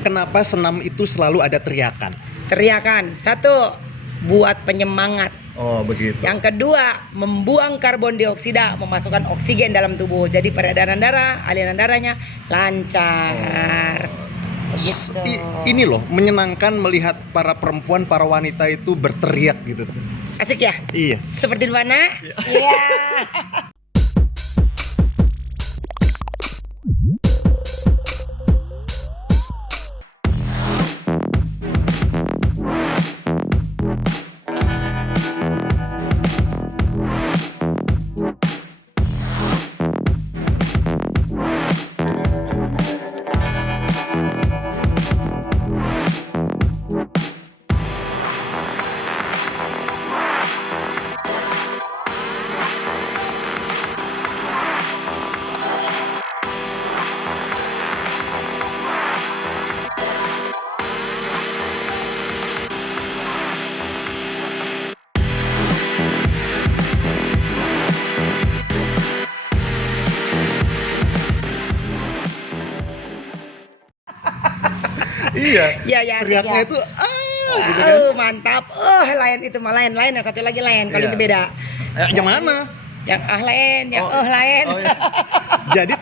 Kenapa senam itu selalu ada teriakan? Teriakan, satu, buat penyemangat. Oh begitu. Yang kedua, membuang karbon dioksida, memasukkan oksigen dalam tubuh. Jadi peredaran darah, aliran darahnya lancar. Gitu. Ini loh menyenangkan melihat para perempuan, para wanita itu berteriak gitu. Asik ya? Iya. Seperti di mana? Iya. Iya. Iya, ya, asik Teriaknya ya. itu gitu kan. Mantap. Lain itu mah lain yang satu lagi lain. Kalau Iya. ini beda. Yang mana? Yang lain, yang lain. Oh, iya. Jadi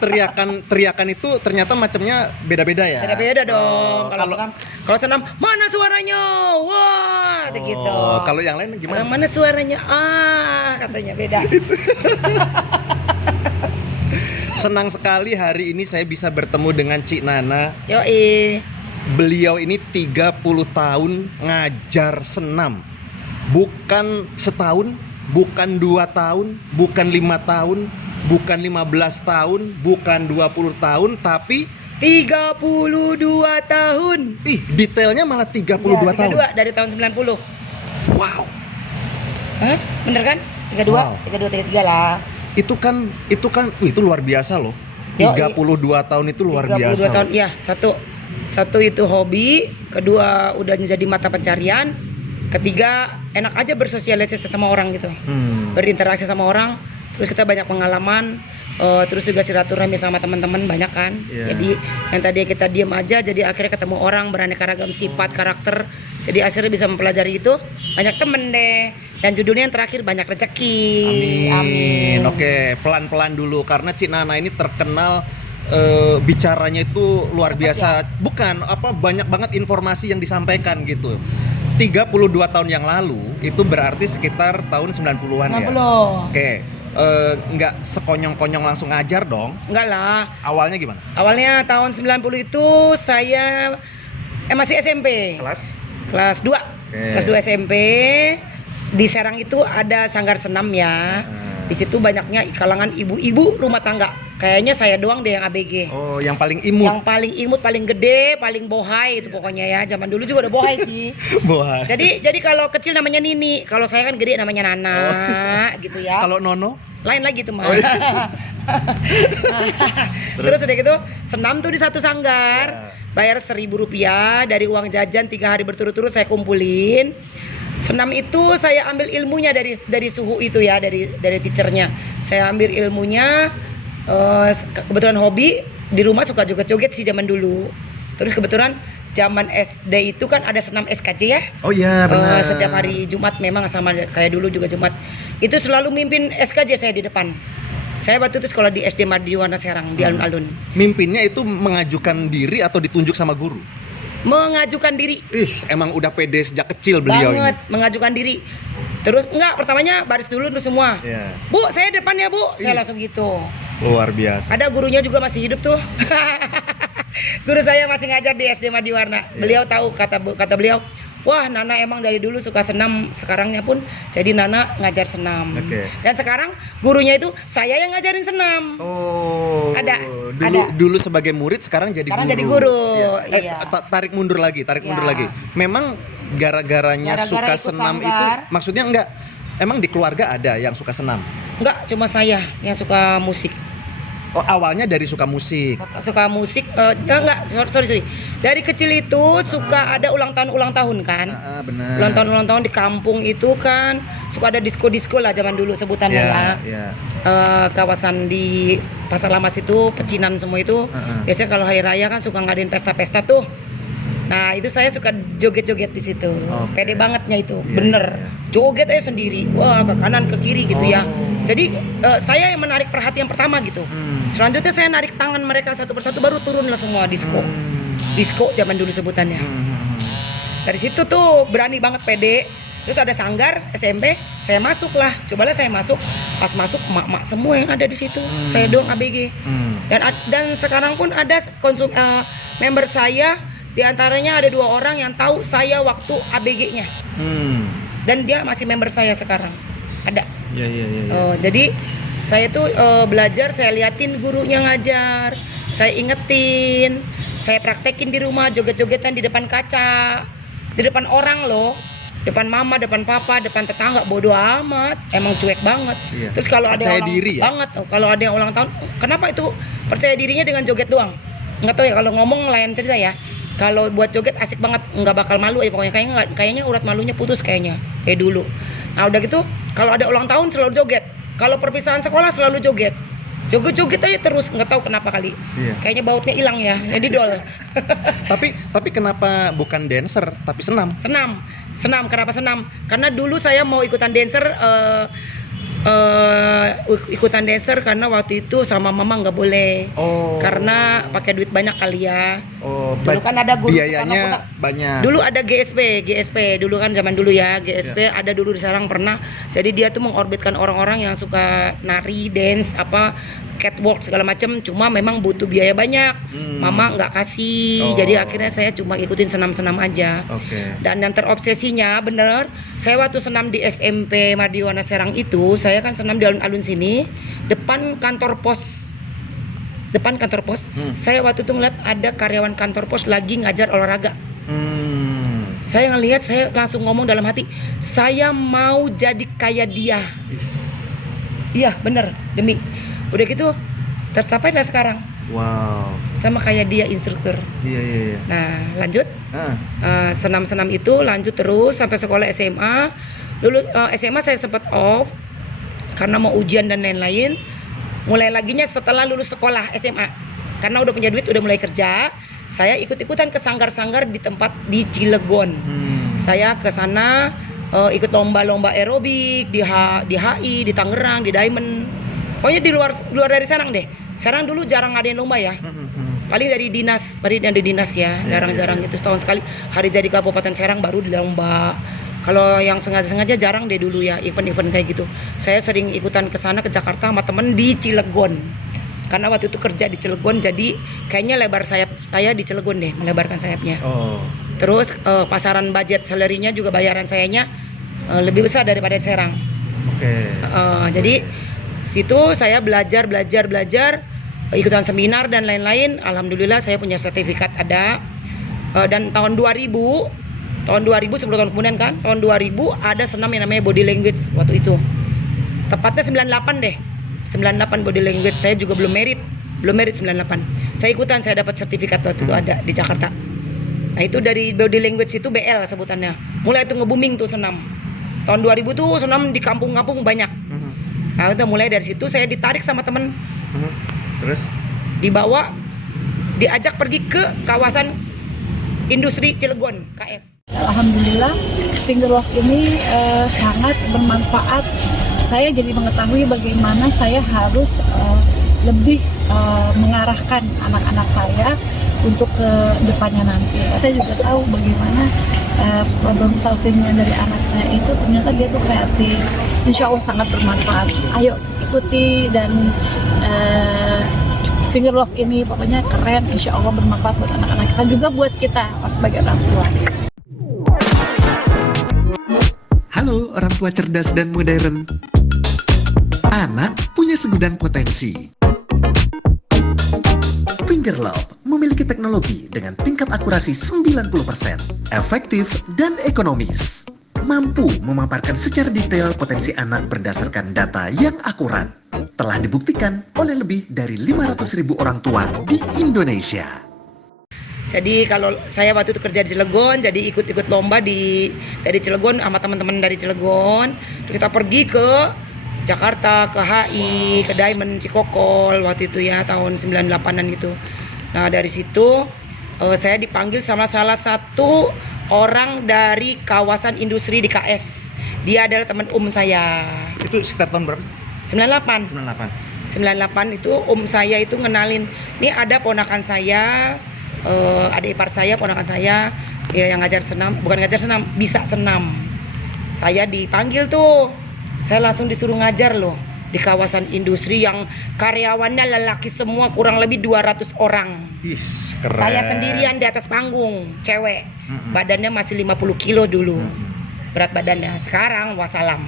teriakan itu ternyata macamnya beda-beda ya. Beda-beda dong. Kalau Kalau senam, mana suaranya? Wah, gitu. Kalau yang lain gimana? Mana suaranya? Katanya beda. Senang sekali hari ini saya bisa bertemu dengan Cik Nana. Yoi. Beliau ini 30 tahun ngajar senam. Bukan setahun, bukan 2 tahun, bukan 5 tahun, bukan 15 tahun, bukan 20 tahun, tapi 32 tahun. Detailnya malah 32 tahun. 32 dari tahun 90. Wow. Hah? Bener kan? 32? Wow. 32, 33 lah. Itu itu luar biasa loh. 32 tahun itu luar 32 biasa. tahun, Loh. iya. Satu itu hobi, kedua udah jadi mata pencarian, ketiga enak aja bersosialisasi sama orang gitu, berinteraksi sama orang, terus kita banyak pengalaman, terus juga silaturahmi sama teman-teman banyak kan. Yeah. Jadi yang tadi kita diam aja, jadi akhirnya ketemu orang beraneka ragam sifat, karakter, jadi akhirnya bisa mempelajari itu, banyak temen deh. Dan judulnya yang terakhir, banyak rezeki. Amin. Oke, pelan-pelan dulu karena Cik Nana ini terkenal bicaranya itu luar biasa. Bukan banyak banget informasi yang disampaikan gitu. 32 tahun yang lalu itu berarti sekitar tahun 90-an ya. Oke. Nggak sekonyong-konyong langsung ngajar dong. Enggak lah. Awalnya gimana? Awalnya tahun 90 itu saya masih SMP. Kelas 2. Kelas 2 SMP. Di Serang itu ada sanggar senam ya. Di situ banyaknya kalangan ibu-ibu rumah tangga. Kayaknya saya doang deh yang ABG. Oh, yang paling imut. Yang paling imut, paling gede, paling bohai itu pokoknya ya. Zaman dulu juga udah bohai sih. Bohai. Jadi kalau kecil namanya Nini, kalau saya kan gede namanya Nana, gitu ya. Kalau Nono? Lain lagi tuh mah. Oh, iya. Terus udah gitu senam tuh di satu sanggar, bayar Rp1.000 dari uang jajan 3 hari berturut-turut saya kumpulin. Senam itu saya ambil ilmunya dari suhu itu ya, dari teachernya. Saya ambil ilmunya, kebetulan hobi di rumah suka joget-joget sih zaman dulu. Terus kebetulan zaman SD itu kan ada senam SKJ ya. Oh iya benar. Setiap hari Jumat memang sama kayak dulu juga Jumat. Itu selalu mimpin SKJ saya di depan. Saya waktu itu sekolah di SD Mardiwana Serang di alun-alun. Mimpinnya itu mengajukan diri atau ditunjuk sama guru? Mengajukan diri. Emang udah pede sejak kecil beliau Banget, ini. mengajukan diri. Terus pertamanya baris dulu semua. Yeah. Bu, saya depan ya Bu. Saya langsung gitu. Luar biasa. Ada gurunya juga masih hidup tuh. Guru saya masih ngajar di SD Mardiwarna. Beliau tahu, kata beliau, wah Nana emang dari dulu suka senam, sekarangnya pun jadi Nana ngajar senam. Dan sekarang gurunya itu saya yang ngajarin senam. Oh. Ada. Dulu sebagai murid, sekarang jadi Sekarang guru. jadi guru. Iya. Tarik mundur lagi. Memang gara-garanya suka ikut senam sanggar. itu, maksudnya enggak? Emang di keluarga ada yang suka senam? Enggak, cuma saya yang suka musik. Oh, awalnya dari suka musik. Suka musik, sorry. Dari kecil itu suka ada ulang tahun kan. Benar. Ulang tahun di kampung itu kan suka ada disco lah zaman dulu sebutannya ya. Kawasan di Pasar Lama situ, pecinan semua itu. Biasanya kalau hari raya kan suka ngadain pesta-pesta tuh. Nah itu saya suka joget-joget di situ. Oke. Pede bangetnya itu, Iya, bener. iya. Joget aja sendiri, wah ke kanan ke kiri gitu ya. Oh. Jadi saya yang menarik perhatian pertama gitu. Selanjutnya saya narik tangan mereka satu persatu, baru turunlah semua disco. Disco zaman dulu sebutannya. Dari situ tuh berani banget pede. Terus ada sanggar SMP, saya masuk lah. Cobalah saya masuk. Pas masuk emak-emak semua yang ada di situ. Saya doang ABG. Dan sekarang pun ada member saya, di antaranya ada 2 orang yang tahu saya waktu ABG-nya. Dan dia masih member saya sekarang. Ada. Iya. Jadi saya tuh belajar, saya liatin gurunya ngajar, saya ingetin, saya praktekin di rumah joget-jogetan di depan kaca, di depan orang loh, depan mama, depan papa, depan tetangga, bodoh amat, emang cuek banget. Iya. Terus kalau ada Percaya ulang diri ya? banget, kalau ada yang ulang tahun, kenapa itu percaya dirinya dengan joget doang? Nggak tahu ya, kalau ngomong lain cerita ya. Kalau buat joget asik banget, nggak bakal malu ya pokoknya, kayaknya urat malunya putus kayaknya kayak dulu. Nah udah gitu, kalau ada ulang tahun selalu joget, kalau perpisahan sekolah selalu joget. Joget-joget aja terus, nggak tahu kenapa kali. Iya. Kayaknya bautnya hilang ya, jadi dol. Tapi kenapa bukan dancer tapi senam? Senam, kenapa senam? Karena dulu saya mau ikutan dancer, karena waktu itu sama mama nggak boleh. Oh. Karena pakai duit banyak kali ya. Oh, Dulu kan ada guru biayanya tukang banyak. Dulu ada GSP dulu kan zaman dulu ya, GSP ada dulu di Serang pernah. Jadi dia tuh mengorbitkan orang-orang yang suka nari, dance, catwalk segala macam. Cuma memang butuh biaya banyak. Mama nggak kasih. Oh. Jadi akhirnya saya cuma ikutin senam-senam aja. Oke. Dan yang terobsesinya bener, saya waktu senam di SMP Mardiwana Serang itu, saya kan senam di alun-alun sini, depan kantor pos. Saya waktu itu ngeliat ada karyawan kantor pos lagi ngajar olahraga. Saya ngelihat, saya langsung ngomong dalam hati, saya mau jadi kayak dia. Iya bener, demi. Udah gitu tercapai lah sekarang. Wow. Sama kayak dia instruktur. Iya. Nah lanjut, senam-senam itu lanjut terus sampai sekolah SMA. Dulu SMA saya sempat off karena mau ujian dan lain-lain. Mulai laginya setelah lulus sekolah SMA, karena udah punya duit, udah mulai kerja. Saya ikut-ikutan ke sanggar-sanggar di tempat di Cilegon. Saya ke sana ikut lomba-lomba aerobik di HI, di Tangerang, di Diamond. Pokoknya di luar dari Serang deh. Serang dulu jarang ngadain lomba ya. Paling dari dinas ya, jarang-jarang gitu, setahun sekali. Hari jadi Kabupaten Serang baru di lomba. Kalau yang sengaja jarang deh dulu ya, event-event kayak gitu. Saya sering ikutan ke sana ke Jakarta sama temen di Cilegon. Karena waktu itu kerja di Cilegon, jadi kayaknya lebar sayap saya di Cilegon deh, melebarkan sayapnya. Oh. Terus pasaran budget salary-nya juga bayaran sayanya lebih besar daripada di Serang. Oke. Jadi situ saya belajar, ikutan seminar dan lain-lain. Alhamdulillah saya punya sertifikat ada. Dan tahun 2000 10 tahun kemudian kan, tahun 2000 ada senam yang namanya body language waktu itu. Tepatnya 98 deh. 98 body language. Saya juga belum merit 98. Saya ikutan, saya dapat sertifikat waktu itu ada di Jakarta. Nah, itu dari body language itu BL sebutannya. Mulai itu nge-booming tuh senam. Tahun 2000 tuh senam di kampung-kampung banyak. Nah, udah mulai dari situ saya ditarik sama temen. Terus? Dibawa, diajak pergi ke kawasan industri Cilegon, KS. Alhamdulillah, Finger Love ini sangat bermanfaat. Saya jadi mengetahui bagaimana saya harus lebih mengarahkan anak-anak saya untuk ke depannya nanti. Saya juga tahu bagaimana problem solvingnya dari anak saya itu ternyata dia tuh kreatif. Insya Allah sangat bermanfaat. Ayo ikuti dan Finger Love ini pokoknya keren. Insya Allah bermanfaat buat anak-anak kita, juga buat kita sebagai orang tua. Halo orang tua cerdas dan modern. Anak punya segudang potensi. Finger Love memiliki teknologi dengan tingkat akurasi 90%, efektif dan ekonomis. Mampu memaparkan secara detail potensi anak berdasarkan data yang akurat. Telah dibuktikan oleh lebih dari 500.000 orang tua di Indonesia. Jadi kalau saya waktu itu kerja di Cilegon, jadi ikut-ikut lomba dari Cilegon sama teman-teman dari Cilegon. Terus kita pergi ke Jakarta, ke HI, ke Diamond, Cikokol waktu itu ya, tahun 98-an gitu. Nah dari situ saya dipanggil sama salah satu orang dari kawasan industri di KS. Dia adalah teman saya. Itu sekitar tahun berapa? 98. 98 itu saya itu ngenalin, nih ada ponakan saya, adik ipar saya, ponakan saya ya, yang ngajar senam, bukan ngajar senam, bisa senam. Saya dipanggil tuh, saya langsung disuruh ngajar loh di kawasan industri yang karyawannya lelaki semua, kurang lebih 200 orang. Ih, keren. Saya sendirian di atas panggung, cewek. Badannya masih 50 kilo dulu. Berat badannya. Sekarang wassalam.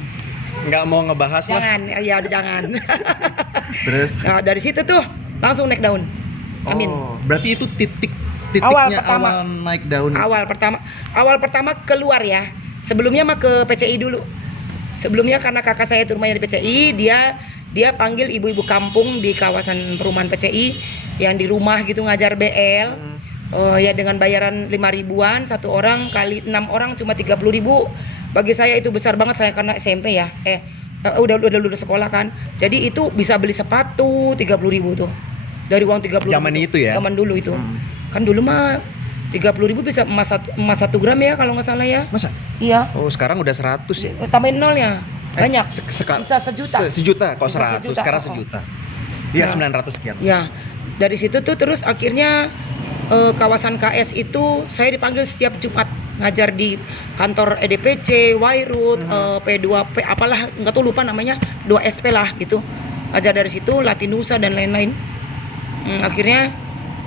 Nggak mau ngebahas lah. Jangan, ya udah jangan. Terus? Nah, dari situ tuh langsung naik daun. Amin. Oh, berarti itu titiknya Awal pertama. awal naik daun. Awal pertama keluar ya. Sebelumnya mah ke PCI dulu. Sebelumnya karena kakak saya itu rumahnya di PCI, dia panggil ibu-ibu kampung di kawasan perumahan PCI yang di rumah gitu ngajar BL. Ya dengan bayaran 5 ribuan satu orang kali 6 orang cuma 30 ribu. Bagi saya itu besar banget, saya karena SMP ya. Udah sekolah kan. Jadi itu bisa beli sepatu 30 ribu tuh. Dari uang 30 Zaman ribu. itu ya? Zaman dulu itu. Kan dulu mah 30 ribu bisa emas 1 gram ya kalau nggak salah ya. Masa? Iya. Oh, sekarang udah 100 ya? Tambahin nol ya. Banyak. Bisa sejuta. Sejuta kok, Bisa 100, sejuta, sekarang oh. sejuta. Iya, Nah. 900 sekian. Ya. Dari situ tuh terus akhirnya kawasan KS itu saya dipanggil setiap Jumat ngajar di kantor EDPC, Wairut, P2P apalah nggak tahu, lupa namanya, 2SP lah gitu. Ngajar dari situ Latinusa dan lain-lain. Akhirnya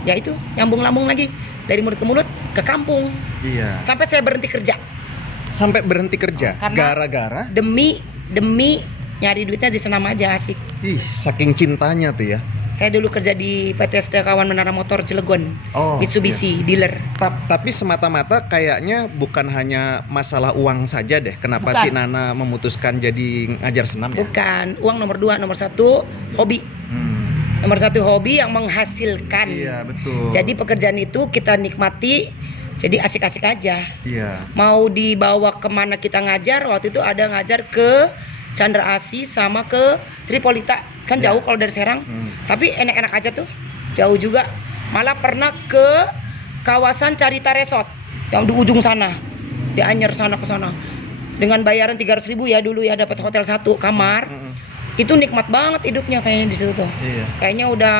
ya itu nyambung-lambung lagi dari mulut ke mulut ke kampung. Iya. Sampai saya berhenti kerja. Sampai berhenti kerja Karena gara-gara demi nyari duitnya di senam aja, asik. ih, saking cintanya tuh ya. Saya dulu kerja di PT Setiakawan Menara Motor Cilegon, Oh, Mitsubishi dealer. Tapi semata-mata kayaknya bukan hanya masalah uang saja deh. Kenapa Bukan. Cik Nana memutuskan jadi ngajar senam ya? Bukan, uang nomor 2, nomor 1 hobi. Nomor 1 hobi yang menghasilkan. Iya, betul. Jadi pekerjaan itu kita nikmati, jadi asik-asik aja. Iya. Mau dibawa kemana kita ngajar, waktu itu ada ngajar ke Chandra Asih sama ke Tripolita. Kan Ya. jauh kalau dari Serang, tapi enak-enak aja tuh, jauh juga. Malah pernah ke kawasan Carita Resort yang di ujung sana, di Anyer sana ke sana, dengan bayaran 300 ribu ya dulu ya, dapat hotel 1 kamar. Itu nikmat banget hidupnya kayaknya di situ tuh. Iya. Kayaknya udah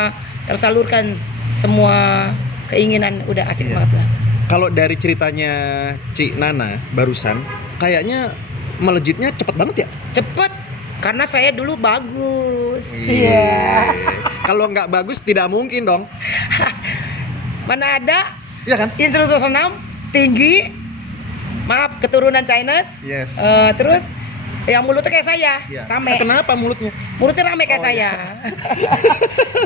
tersalurkan semua keinginan, udah asik Iya. banget lah. Kalau dari ceritanya Cik Nana barusan, kayaknya melejitnya cepet banget ya? Cepet, karena saya dulu bagus. Iya. Kalau nggak bagus tidak mungkin dong. Mana ada Iya kan? instruktur senam tinggi, maaf keturunan Chinese. Yes. Terus yang mulutnya kayak saya, Iya. rame. Kenapa mulutnya? Mulutnya rame kayak Oh, saya.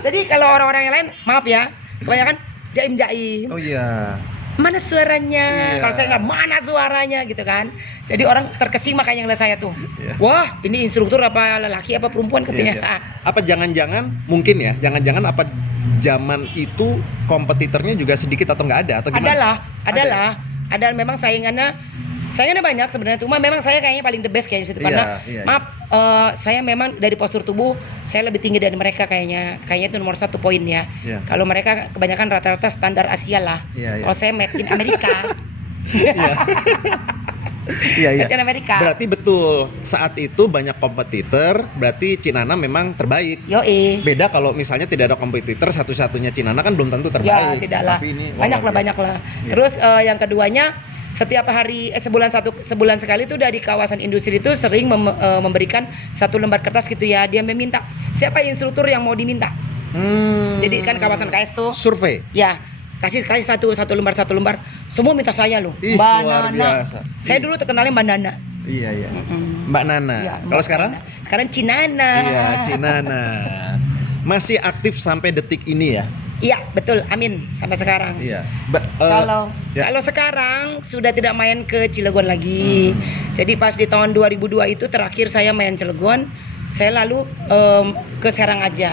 Jadi kalau orang-orang yang lain, maaf ya, kebanyakan jaim-jaim. Oh iya. Mana suaranya? Iya. Kalau saya nggak, mana suaranya gitu kan. Jadi orang terkesima makanya ngeliat saya tuh. Iya. Wah, ini instruktur apa lelaki apa perempuan katanya. Iya, iya. Apa jangan-jangan mungkin ya? Jangan-jangan apa zaman itu kompetitornya juga sedikit atau nggak ada atau gimana? Ada memang saingannya banyak sebenarnya, cuma memang saya kayaknya paling the best kayaknya situ. Iya, Karena iya. maaf, saya memang dari postur tubuh saya lebih tinggi dari mereka kayaknya itu nomor 1 poin ya. Iya. Kalau mereka kebanyakan rata-rata standar Asia lah. Iya, iya. Kalau saya made in Amerika. Iya, iya. Latin Amerika. Berarti betul saat itu banyak kompetitor, berarti Cik Nana memang terbaik. Yoi. Beda kalau misalnya tidak ada kompetitor, satu-satunya Cik Nana kan belum tentu Ya, terbaik. tidak lah. Tapi ini Banyak lah. Iya. Terus yang keduanya, setiap hari sebulan sekali tuh dari kawasan industri itu sering memberikan 1 lembar kertas gitu ya. Dia meminta siapa instruktur yang mau diminta. Jadi kan kawasan KS tuh Survei. ya kasih satu lembar semua minta saya loh. Ih, Mbak luar Nana. biasa. Saya dulu terkenalnya Mbak Nana. Iya, iya. Mbak Nana. Ya, Mbak Kalau sekarang? Nana. Sekarang Cinana. Iya, Cik Nana. Masih aktif sampai detik ini ya? Iya, betul. Amin. Sampai sekarang. Iya. Kalau sekarang sudah tidak main ke Cilegon lagi. Jadi pas di tahun 2002 itu terakhir saya main Cilegon, saya lalu ke Serang aja.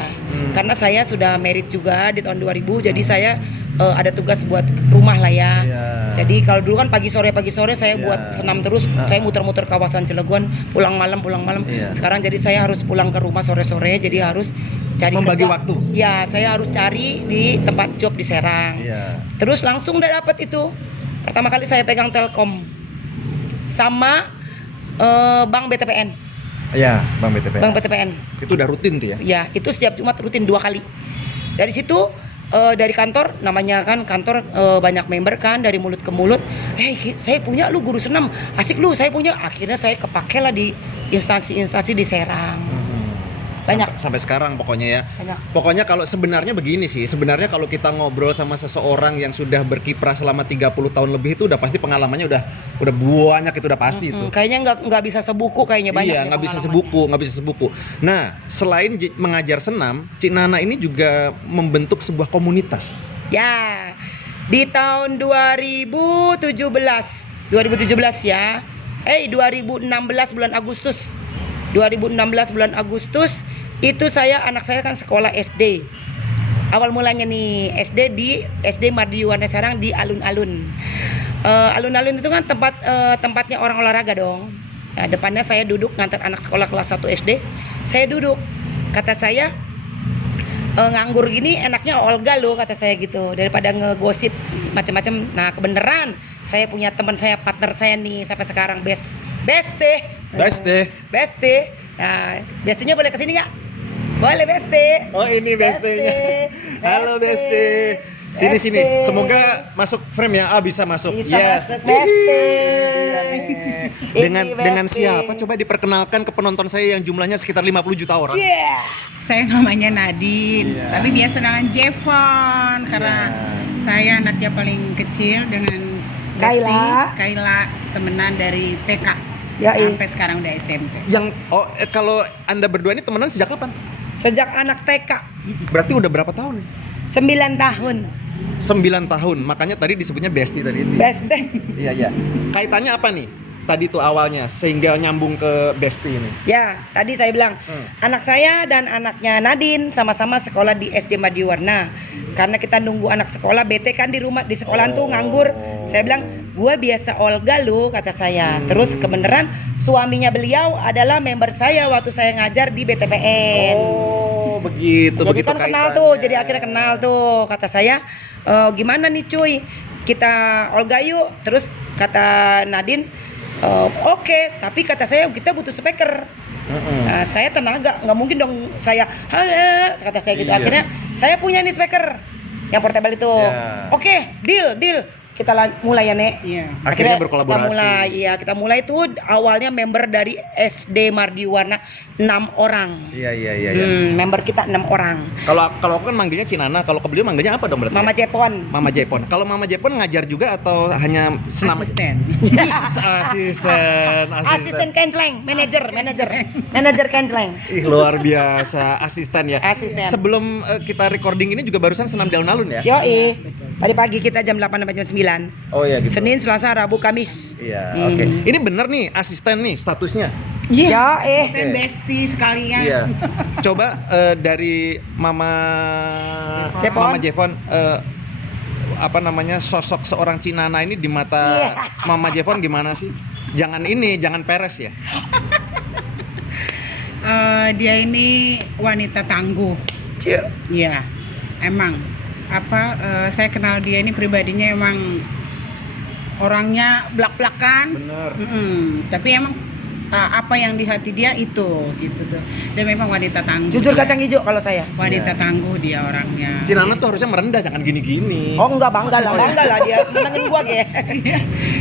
Karena saya sudah merit juga di tahun 2000, jadi saya ada tugas buat rumah lah ya. Iya. Jadi kalau dulu kan pagi sore saya Iya. buat senam terus, saya muter-muter kawasan Cilegon, pulang malam. Iya. Sekarang jadi saya harus pulang ke rumah sore-sore, jadi harus Membagi kerja. waktu. Ya, saya harus cari di tempat job di Serang. Iya. Terus langsung udah dapat itu. Pertama kali saya pegang Telkom sama Bank BTPN. Iya, Bang BTP. Bank BTPN. Itu udah rutin tuh ya. Ya, itu setiap Jumat rutin 2 kali. Dari situ dari kantor, namanya kan kantor banyak member kan, dari mulut ke mulut. Saya punya lu guru senam, asik lu, saya punya. Akhirnya saya kepake lah di instansi-instansi di Serang. Banyak. Sampai sekarang pokoknya ya. Banyak. Pokoknya kalau sebenarnya begini sih, sebenarnya kalau kita ngobrol sama seseorang yang sudah berkiprah selama 30 tahun lebih itu udah pasti pengalamannya udah banyak, itu udah pasti itu. Kayaknya nggak bisa sebuku, kayaknya banyak. Iya, nih nggak bisa pengalamannya. sebuku. Nah, selain mengajar senam, Cik Nana ini juga membentuk sebuah komunitas. Ya, di tahun 2017 ya. 2016 bulan Agustus. 2016 bulan Agustus itu anak saya kan sekolah SD. Awal mulanya nih SD Mardiwana Serang di alun-alun. Alun-alun itu kan tempatnya orang olahraga dong. Nah, depannya saya duduk ngantar anak sekolah kelas 1 SD. Saya duduk. Kata saya, nganggur gini enaknya Olga loh, kata saya gitu, daripada ngegosip macam-macam. Nah, kebenaran saya punya teman saya, partner saya nih sampai sekarang Beste. Nah, Bestinya boleh kesini nggak? Boleh Beste. Oh, ini Bestenya. Halo Beste. Sini. Semoga masuk frame ya. Bisa masuk. Bisa Yes. masuk, Beste. Dengan Beste. siapa? Coba diperkenalkan ke penonton saya yang jumlahnya sekitar 50 juta orang. Saya namanya Nadine, tapi biasa dengan Jevon karena saya anaknya paling kecil dengan Kaila temenan dari TK sampai sekarang udah SMP. Kalau Anda berdua ini temenan sejak kapan? Sejak anak TK Berarti udah berapa tahun nih? 9 tahun. 9 tahun. Makanya tadi disebutnya Besti tadi itu. Beste. Iya. Kaitannya apa nih? Tadi tuh awalnya sehingga nyambung ke Besti ini. Ya, tadi saya bilang anak saya dan anaknya Nadine sama-sama sekolah di SD Madiwarna. Karena kita nunggu anak sekolah, bete kan di rumah, di sekolahan tuh nganggur. Saya bilang, gua biasa Olga loh, kata saya. Terus kebenaran suaminya beliau adalah member saya waktu saya ngajar di BTPN. Oh, begitu. Jadi begitu kan kenal kaitannya. tuh, jadi akhirnya kenal tuh. Kata saya, gimana nih cuy, kita Olga yuk. Terus kata Nadine, oke, tapi kata saya kita butuh speaker. Nah, saya tenaga, nggak mungkin dong saya halo, kata saya gitu. Iya. Akhirnya saya punya nih speaker yang portable itu. Ya. Oke, deal. Kita mulai ya, Nek. Iya. Akhirnya berkolaborasi. Kita mulai tuh awalnya member dari SD Mardiwana 6 orang. Iya. Member kita 6 orang. Kalau aku kan manggilnya Cinana, kalau ke beliau manggilnya apa dong berarti? Mama Jepon. Mama Jepon. Kalau Mama Jepon ngajar juga atau hanya senam? Asisten. Asisten. Kenceleng, manajer kenceleng. Ih, luar biasa, asisten ya. Asisten. Sebelum kita recording ini juga barusan senam di alun-alun ya? Yoi. Tadi pagi kita jam 8 sampai jam 9. Oh iya gitu. Senin, Selasa, Rabu, Kamis. Iya, oke. Ini bener nih asisten nih statusnya. Ya, Kita besti sekalian. Iya. Coba dari Mama Jepon. apa namanya, sosok seorang Cinana ini di mata Mama Jepon gimana sih? Jangan peres ya. Dia ini wanita tangguh. Iya. Emang saya kenal dia ini pribadinya emang orangnya blak-blakan. Bener. Tapi emang apa yang di hati dia itu gitu tuh. Dia memang wanita tangguh. Jujur dia. kacang hijau kalau saya. Wanita tangguh dia orangnya. Cinana tuh harusnya merendah, jangan gini-gini. Oh enggak, bangga lah dia menangin gua ge.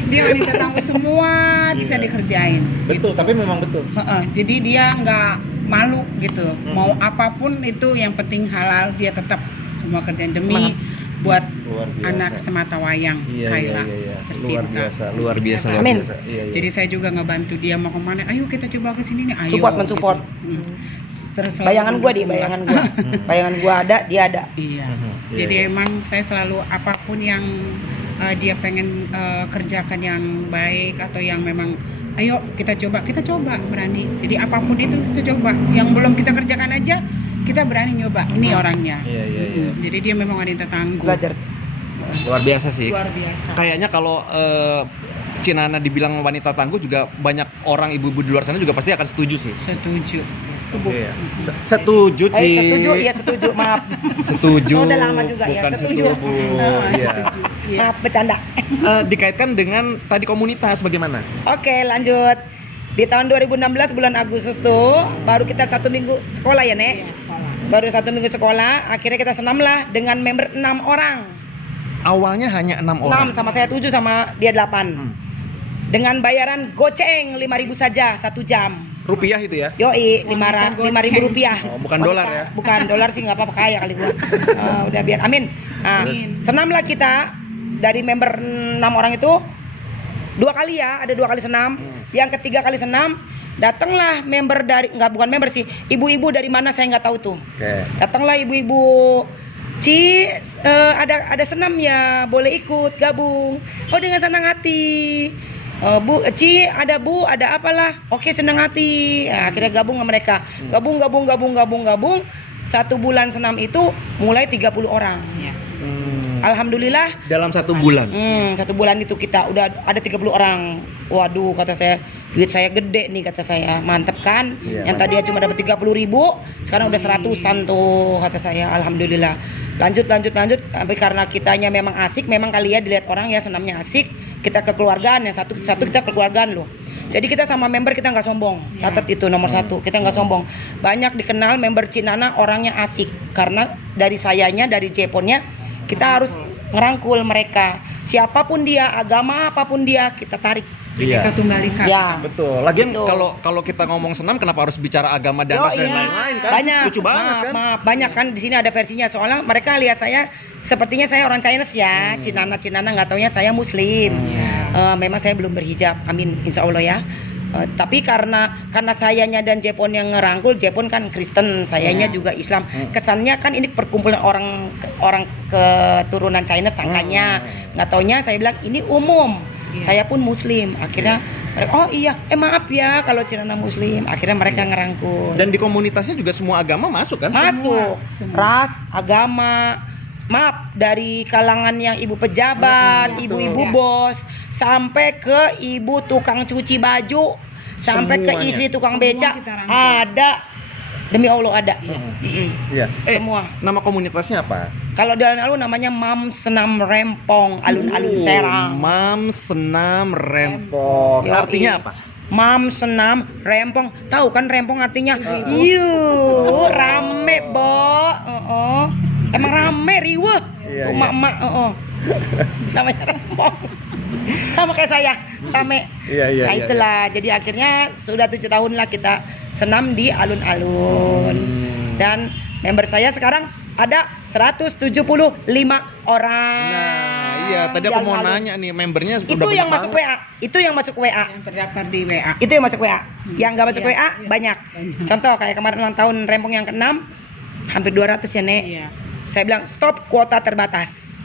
Dia wanita tangguh semua bisa dikerjain. Betul, tapi memang betul. Jadi dia nggak malu gitu. Mau apapun itu yang penting halal, dia tetap semua kerjaan demi buat Luar biasa. anak semata wayang Kaila tercinta. Luar biasa. Amin. Iya. Jadi saya juga ngebantu dia mau kemana. Ayo kita coba ke sini nih. Ayo. Mensupport. Gitu. Terus selalu Bayangan gua mendukung. Bayangan gua ada, dia ada. Iya. Iya, Jadi iya. emang saya selalu apapun yang dia pengen kerjakan yang baik atau yang memang ayo kita coba berani. Jadi apapun itu kita coba. Yang belum kita kerjakan aja kita berani nyoba. Ini orangnya. Iya. Jadi dia memang wanita tangguh. Belajar. Luar biasa sih. Luar biasa. Kayaknya kalau Cinana dibilang wanita tangguh juga banyak orang ibu-ibu di luar sana juga pasti akan setuju sih. Setuju. tubuh. Iya. Setuju, Ci. Setuju, ya setuju, maaf. Setuju. Oh, udah lama juga ya, bukan setuju. Iya. Maaf, bercanda. Dikaitkan dengan tadi komunitas bagaimana? Oke, lanjut. Di tahun 2016 bulan Agustus tuh baru kita 1 minggu sekolah ya, Nek? Iya, sekolah. Baru 1 minggu sekolah, akhirnya kita senam lah dengan member 6 orang. Awalnya hanya 6 orang. 6 sama saya 7 sama dia 8. Dengan bayaran goceng 5.000 saja 1 jam. Rupiah itu ya? Yoi, 5.000 rupiah. Oh, bukan dolar ya? Bukan dolar sih, nggak apa-apa, kaya kali gua. Udah biar, amin. Nah, senamlah kita dari member 6 orang itu 2 kali ya, ada 2 kali senam. Yang ketiga kali senam, datanglah member dari, bukan member sih, ibu-ibu dari mana saya nggak tahu tuh. Oke. Datanglah ibu-ibu, Ci, ada senam ya, boleh ikut gabung. Oh, dengan senang hati. Bu, Ci, ada Bu, ada apalah. Oke, senang hati. Nah, akhirnya gabung sama mereka. Gabung. 1 bulan senam itu mulai 30 orang. Iya. Alhamdulillah. Dalam 1 bulan. 1 bulan itu kita udah ada 30 orang. Waduh, kata saya, duit saya gede nih, kata saya. Mantep kan? Iya. Yang tadi cuma dapat 30.000, sekarang udah 100-an tuh, kata saya. Alhamdulillah. Lanjut. Tapi karena kitanya memang asik, memang kali ya dilihat orang ya senamnya asik. Kita kekeluargaan, yang satu kita kekeluargaan loh. Jadi kita sama member kita nggak sombong. Catat itu nomor 1, kita nggak sombong. Banyak dikenal member Cinana orangnya asik. Karena dari sayanya, dari Jeponnya, kita harus ngerangkul mereka. Siapapun dia, agama apapun dia, kita tarik. Iya. Bineka Tunggal Ika. Ya. Betul. Lagian Betul. kalau kita ngomong senam, kenapa harus bicara agama dan Yo, ras dan iya. lain-lain kan? Banyak. Lucu banget kan? Maaf, banyak kan di sini ada versinya. Soalnya mereka lihat saya sepertinya saya orang Chinese ya, Cinana nggak taunya saya Muslim. Memang saya belum berhijab. Amin, insya Allah ya. Tapi karena sayanya dan Jepon yang ngerangkul, Jepon kan Kristen, sayanya juga Islam. Kesannya kan ini perkumpulan orang keturunan China sangkanya. Nggak taunya saya bilang ini umum. Saya pun Muslim. Akhirnya mereka, oh iya, maaf ya kalau Cinana Muslim. Akhirnya mereka ngerangkul. Dan di komunitasnya juga semua agama masuk kan? Masuk Semua. ras, agama, maaf, dari kalangan yang ibu pejabat, ibu-ibu bos, sampai ke ibu tukang cuci baju, sampai ke Semuanya. istri tukang Semua beca, kita rangkul. ada. Demi Allah ada. Iya. Semua. Nama komunitasnya apa? Kalau di alun-alun namanya Mam Senam Rempong, alun-alun Serang. Mam Senam Rempong. Yoi. Artinya apa? Mam Senam Rempong. Tahu kan Rempong artinya? Rame, Bo. Emang rame, riweh. Iya, Tuh emak-emak, namanya Rempong. Sama kayak saya, rame. Iya, iya, Nah iya, itulah, jadi akhirnya sudah 7 tahun lah kita senam di alun-alun. Dan member saya sekarang ada 175 orang. Nah, iya. Tadi aku mau nanya nih, membernya Itu udah yang banyak masuk banget. WA. Itu yang masuk WA. Yang terdaftar di WA. Itu yang masuk WA. Yang nggak masuk Iya, WA iya. banyak. Banyak. Contoh kayak kemarin ulang tahun Rempong yang ke-6 hampir 200 ya, Nek. Iya. Saya bilang stop, kuota terbatas.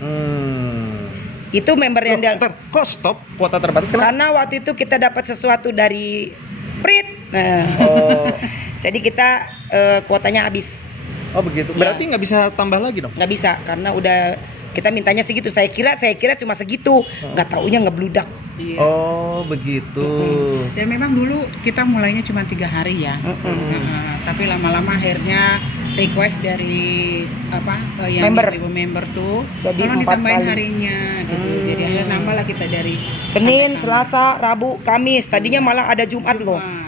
Itu member yang Loh, ntar, kok stop kuota terbatas? Kenapa? karena waktu itu kita dapat sesuatu dari Prit. Nah. Oh, Jadi kita kuotanya habis. oh begitu. Berarti nggak bisa tambah lagi dong? Nggak bisa karena udah kita mintanya segitu. Saya kira cuma segitu. Nggak taunya ngebludak. Iya. Oh begitu. Dan memang dulu kita mulainya cuma 3 hari ya. Tapi lama-lama akhirnya request dari yang Member. ibu member tuh Jadi tolong 4 ditambahin kali. harinya gitu. Jadi akhirnya nambah lah kita dari Senin, sampai Selasa, Rabu, Kamis. Tadinya malah ada Jumat loh. Jumat.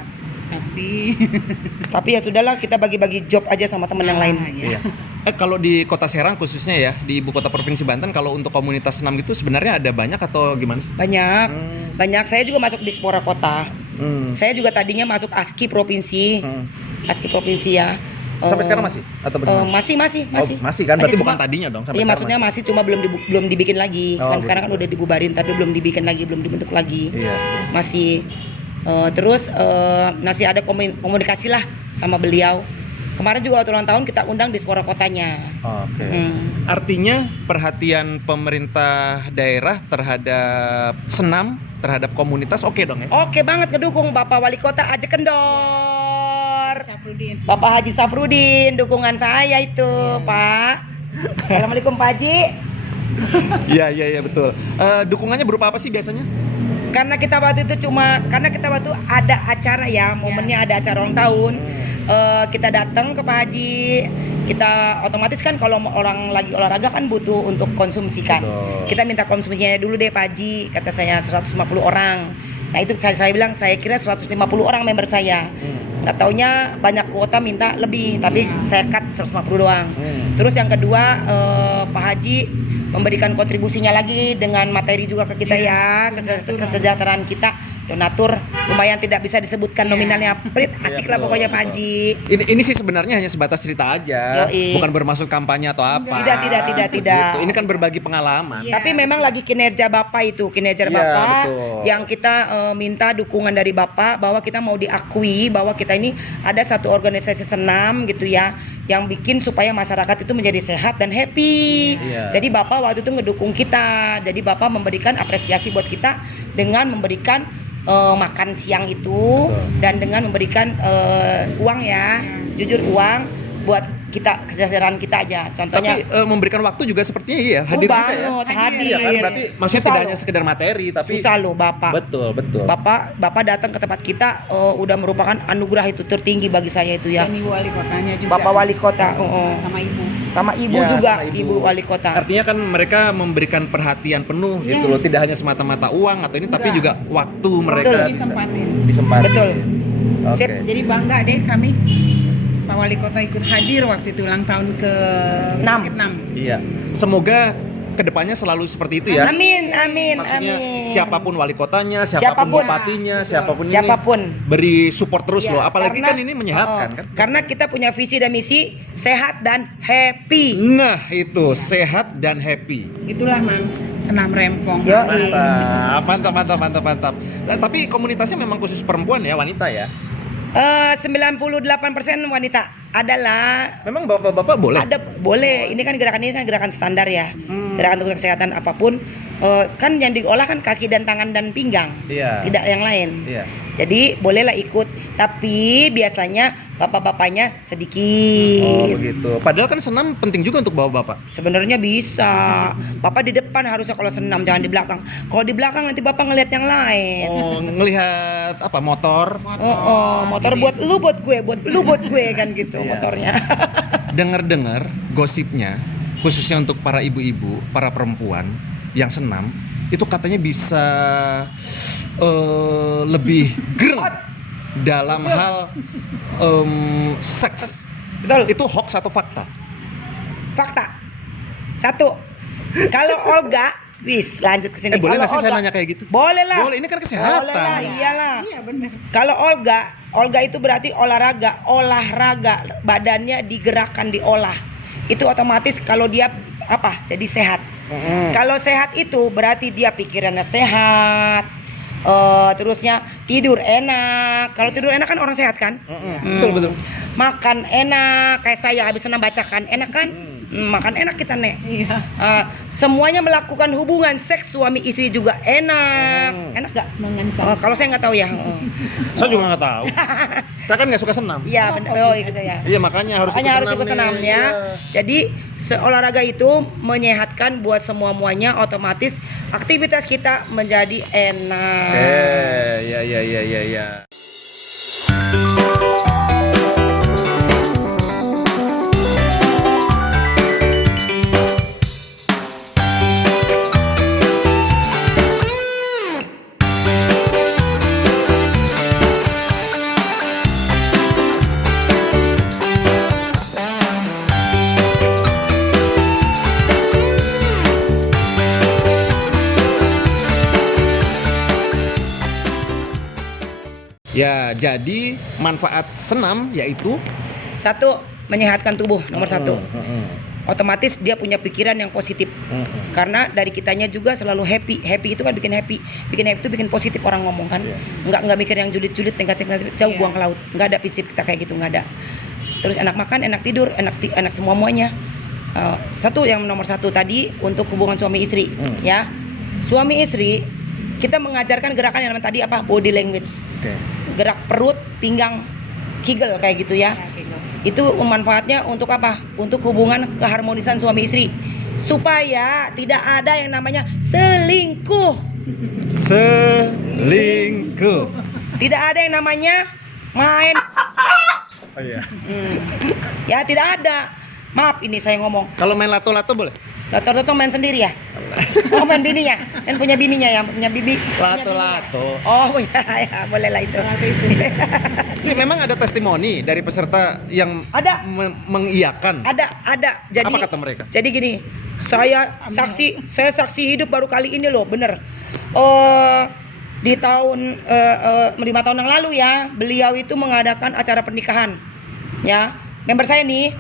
Tapi Tapi ya sudahlah, kita bagi-bagi job aja sama teman yang lain. Iya. Iya. Kalau di Kota Serang khususnya ya, di ibu kota provinsi Banten, kalau untuk komunitas senam gitu sebenarnya ada banyak atau gimana sih? Banyak. Banyak. Saya juga masuk di Spora Kota. Hmm. Saya juga tadinya masuk ASKI provinsi. ASKI provinsi ya. Sampai sekarang masih? Atau bagaimana? Masih. Oh, masih kan? Berarti Masih, bukan cuma- tadinya dong sampai Iya, sekarang maksudnya masih cuma belum dibikin lagi. Oh, Kan sekarang kan begitu. udah dibubarin tapi belum dibikin lagi, belum dibentuk lagi. Iya. Masih terus masih ada komunikasi lah sama beliau. Kemarin juga waktu ulang tahun kita undang di Spora Kotanya. Oke. Artinya perhatian pemerintah daerah terhadap senam, terhadap komunitas oke dong ya? Oke banget, ngedukung Bapak Wali Kota Aje Kendor. Syafruddin. Bapak Haji Safrudin, dukungan saya itu, Pak. Assalamualaikum Pak Haji. Iya betul. Dukungannya berupa apa sih biasanya? Karena kita waktu itu ada acara ya, momennya ada acara ulang tahun. kita datang ke Pak Haji, kita otomatis kan kalau orang lagi olahraga kan butuh untuk konsumsi kan. Betul. Kita minta konsumsinya dulu deh Pak Haji, kata saya 150 orang. Nah itu saya bilang saya kira 150 orang member saya. Nggak taunya banyak kuota minta lebih, tapi saya cut 150 doang. Terus yang kedua Pak Haji memberikan kontribusinya lagi dengan materi juga ke kita ya, kesejahteraan kita, donatur lumayan tidak bisa disebutkan nominalnya, Prit, asik lah pokoknya Pak Haji. Ini sih sebenarnya hanya sebatas cerita aja, Yoi. bukan bermaksud kampanye atau apa. Tidak. Gitu. Ini kan berbagi pengalaman. Tapi memang lagi kinerja Bapak itu, kinerja Iya, Bapak betul. yang kita minta dukungan dari Bapak bahwa kita mau diakui bahwa kita ini ada satu organisasi senam gitu ya, yang bikin supaya masyarakat itu menjadi sehat dan happy. Iya. Jadi Bapak waktu itu ngedukung kita. Jadi Bapak memberikan apresiasi buat kita dengan memberikan makan siang itu. Betul. Dan dengan memberikan uang ya, jujur uang buat kita kesejahteraan kita aja. Contohnya Tapi memberikan waktu juga sepertinya iya, hadir juga ya. hadir. Iya kan, berarti maksudnya Susah tidak loh. hanya sekedar materi tapi Susah loh Bapak. betul. Bapak datang ke tempat kita udah merupakan anugerah itu tertinggi bagi saya itu ya. Dan Ibu Wali Kotanya juga. Bapak Wali Kota, Sama Ibu. sama Ibu Ya, juga, sama Ibu Wali Kota. Artinya kan mereka memberikan perhatian penuh gitu loh, tidak hanya semata-mata uang atau ini tapi juga waktu mereka disempatin. Betul. Oke. Sip. Jadi bangga deh kami Pak Wali Kota ikut hadir waktu itu ulang tahun ke 6. Iya. Semoga kedepannya selalu seperti itu ya. Amin. Maksudnya Amin. siapapun wali kotanya, siapapun Siapapun. bupatinya, siapapun Siapapun. ini beri support terus Ya, loh. Apalagi karena- kan ini menyehatkan kan. Karena kita punya visi dan misi sehat dan happy. Nah itu sehat dan happy. Itulah Mams, senam rempong. Yo. Mantap. Nah, tapi komunitasnya memang khusus perempuan ya, wanita ya. 98% wanita adalah Memang bapak-bapak boleh. ada boleh. Ini kan gerakan standar ya. Gerakan untuk kesehatan apapun kan yang diolah kan kaki dan tangan dan pinggang. Iya. Tidak yang lain. Iya. Jadi bolehlah ikut, tapi biasanya bapak-bapaknya sedikit. Oh begitu. Padahal kan senam penting juga untuk bawa bapak. Sebenarnya bisa. Bapak di depan harusnya kalau senam, jangan di belakang. Kalau di belakang nanti bapak ngelihat yang lain. Oh ngelihat apa motor. Motor buat lu buat gue kan gitu Iya. motornya. Dengar-dengar gosipnya khususnya untuk para ibu-ibu, para perempuan yang senam itu katanya bisa lebih gereng dalam hal seks. Betul. Itu hoax atau fakta? Fakta. Satu. Kalau Olga, lanjut ke sini. Boleh Kalau nggak sih saya Olga- nanya kayak gitu? Boleh lah. Boleh, ini kan kesehatan. Boleh lah, iyalah. Iya benar. Kalau Olga itu berarti olahraga, badannya digerakkan, diolah. Itu otomatis kalau dia jadi sehat. Kalau sehat itu berarti dia pikirannya sehat. Terusnya tidur enak. Kalau tidur enak kan orang sehat kan? Betul. Makan enak, kayak saya habis senam bacakan enak kan? Makan enak kita nek. Iya. Semuanya melakukan hubungan seks suami istri juga enak. Enak gak? Mengencang. Kalau saya nggak tahu ya. Saya juga nggak tahu. Saya kan nggak suka senam. Iya benar. Oh gitu ya. Iya makanya harus Ikut nih. senamnya. Iya. Jadi olahraga itu menyehatkan buat semuanya, otomatis aktivitas kita menjadi enak. Ya. Ya, jadi manfaat senam yaitu Satu, menyehatkan tubuh nomor satu. Otomatis dia punya pikiran yang positif. Karena dari kitanya juga selalu happy. Happy itu kan bikin happy. Bikin happy itu bikin positif orang ngomong kan. Nggak mikir yang julid-julid, negatif, jauh buang ke laut. Nggak ada prinsip kita kayak gitu, nggak ada. Terus enak makan, enak tidur, enak semuanya. Satu yang nomor satu tadi untuk hubungan suami istri, ya. Suami istri kita mengajarkan gerakan yang tadi apa? Body language. Gerak perut, pinggang, kegel kayak gitu ya. Itu manfaatnya untuk apa? Untuk hubungan keharmonisan suami istri. Supaya tidak ada yang namanya selingkuh. selingkuh. Tidak ada yang namanya main Oh iya. Ya tidak ada. Maaf ini saya ngomong. Kalau main lato-lato boleh? Lato-lato main sendiri ya? Oh main bininya? Main punya bininya ya? Punya bibi? Punya Lato-lato. bininya? Oh ya boleh lah itu. Ci, memang ada testimoni dari peserta yang Ada. mengiyakan. Ada. Jadi, Apa kata mereka? Jadi gini, saya saksi hidup baru kali ini loh, bener. Di tahun 5 tahun yang lalu ya, beliau itu mengadakan acara pernikahan. Ya, member saya nih,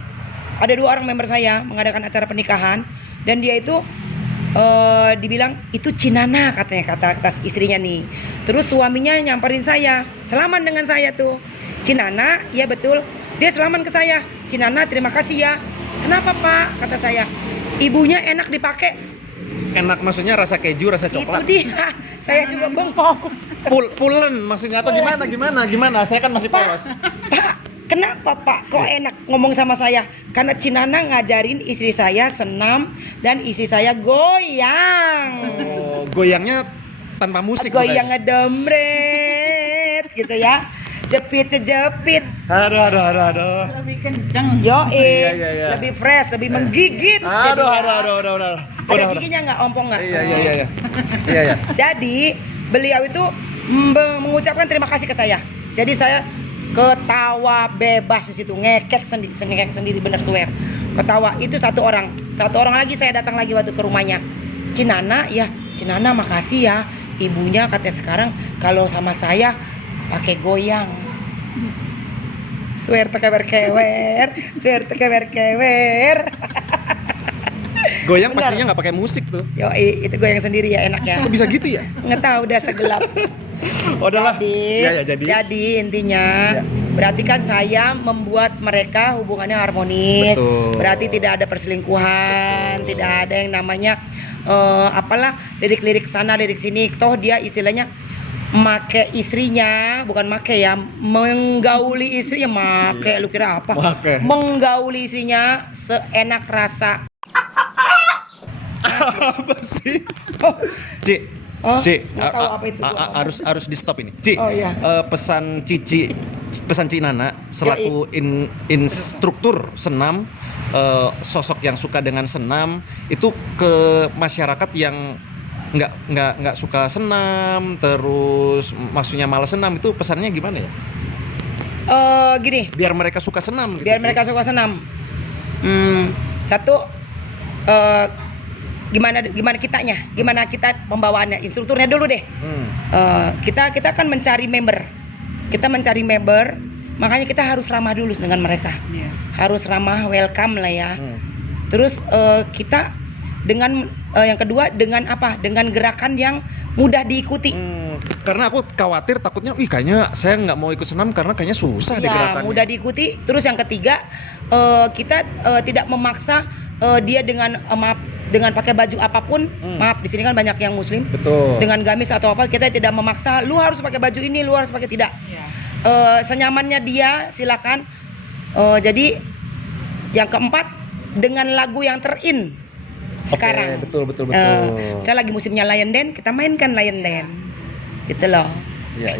ada 2 orang member saya mengadakan acara pernikahan dan dia itu dibilang itu Cinana katanya, kata istrinya nih. Terus suaminya nyamperin saya, selaman dengan saya tuh. Cinana, ya betul. Dia selaman ke saya. Cinana, terima kasih ya. Kenapa Pak? Kata saya. Ibunya enak dipakai. Enak maksudnya rasa keju, rasa Itu coklat. dia. Saya juga bengong. Pulen maksudnya atau gimana? Saya kan masih polos. Pak, kenapa Pak? Kok enak ngomong sama saya? Karena Cinana ngajarin istri saya senam dan istri saya goyang. Oh, goyangnya tanpa musik. Goyang ngedemret gitu ya. Jepit. Aduh. Lebih kenceng. Iya. Lebih fresh, lebih menggigit. Aduh. Ada giginya nggak, ompong nggak? Iya. Jadi beliau itu mengucapkan terima kasih ke saya. Jadi saya ketawa bebas di situ, ngekek sendiri bener swear. Ketawa itu satu orang lagi saya datang lagi waktu ke rumahnya. Cinana makasih ya. Ibunya katanya sekarang kalau sama saya pakai goyang. Swear tekewer-kewer. Goyang Benar. pastinya nggak pakai musik tuh. Yoi, itu goyang sendiri ya, enak ya. Kok bisa gitu ya? Nggak tahu, udah segelap. Udahlah. Jadi. Jadi intinya berarti kan saya membuat mereka hubungannya harmonis. Betul. Berarti tidak ada perselingkuhan, tidak ada yang namanya lirik-lirik sana, lirik sini. Toh dia istilahnya make istrinya, bukan make ya, menggauli istrinya, make lu kira apa? Make. Menggauli istrinya seenak rasa. Apa sih? Ci, nggak tahu apa itu. harus di stop ini. Ci, Oh, iya. pesan Cinana selaku instruktur senam, sosok yang suka dengan senam itu ke masyarakat yang nggak suka senam, terus maksudnya malas senam, itu pesannya gimana ya? Gini. Biar mereka suka senam. Gitu. Biar mereka suka senam. Satu, gimana kitanya, gimana kita pembawaannya, instrukturnya dulu deh. Kita kan mencari member, makanya kita harus ramah dulu dengan mereka. Harus ramah, welcome lah ya. Terus kita dengan yang kedua dengan apa? Dengan gerakan yang mudah diikuti. Karena aku khawatir takutnya, kayaknya saya nggak mau ikut senam karena kayaknya susah deh gerakannya. Mudah diikuti. Terus yang ketiga, kita tidak memaksa dia dengan pakai baju apapun. Maaf, di sini kan banyak yang muslim. Betul. Dengan gamis atau apa, kita tidak memaksa lu harus pakai baju ini, lu harus pakai, tidak. Senyamannya dia silakan. Jadi yang keempat, dengan lagu yang terin sekarang. Betul. Saya lagi musimnya Lion Dance, kita mainkan Lion Dance. Gitu loh. Ya.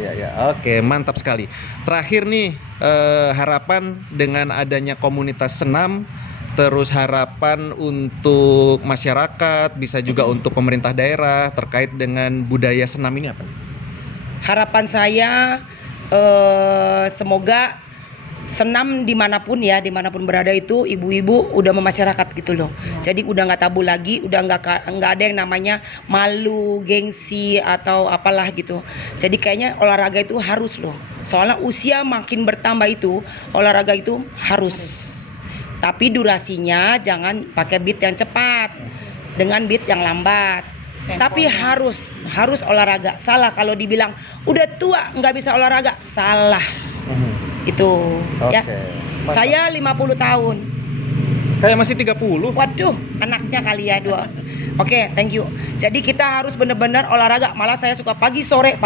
Oke, mantap sekali. Terakhir nih, harapan dengan adanya komunitas senam, terus harapan untuk masyarakat, bisa juga untuk pemerintah daerah terkait dengan budaya senam ini apa? Harapan saya semoga senam dimanapun berada itu ibu-ibu udah memasyarakat gitu loh. Jadi udah nggak tabu lagi, udah nggak ada yang namanya malu, gengsi atau apalah gitu. Jadi kayaknya olahraga itu harus loh. Soalnya usia makin bertambah itu olahraga itu harus. Tapi durasinya jangan pakai beat yang cepat, dengan beat yang lambat. Tapi harus olahraga. Salah kalau dibilang udah tua nggak bisa olahraga, salah. Itu ya. Mantap. Saya 50 tahun. Kayak masih 30. Waduh, anaknya kali ya 2. Oke, thank you. Jadi kita harus benar-benar olahraga. Malah saya suka pagi sore.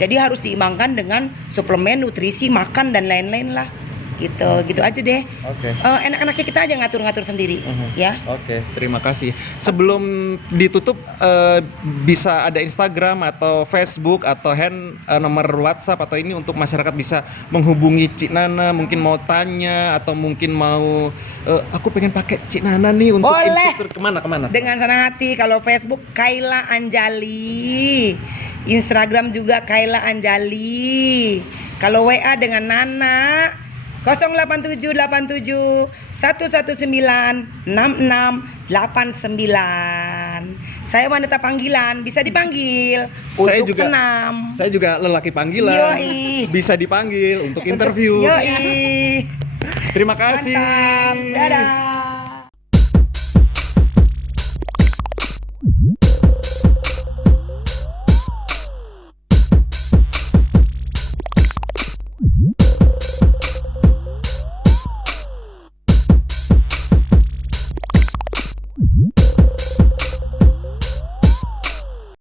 Jadi harus diimbangkan dengan suplemen, nutrisi, makan dan lain-lain lah. gitu aja deh. Oke. Enak-enaknya kita aja ngatur-ngatur sendiri, ya. Oke, terima kasih. Sebelum ditutup, bisa ada Instagram atau Facebook atau nomor WhatsApp atau ini untuk masyarakat bisa menghubungi Cik Nana, mungkin mau tanya atau mungkin mau aku pengen pakai Cik Nana nih untuk Boleh. instruktur kemana? Dengan senang hati. Kalau Facebook Kayla Anjali, Instagram juga Kayla Anjali. Kalau WA dengan Nana 08787 119 6689. Saya wanita panggilan, bisa dipanggil untuk senam. Saya juga lelaki panggilan. Yoi. Bisa dipanggil untuk interview. Yoi. Terima kasih. Mantap. Dadah.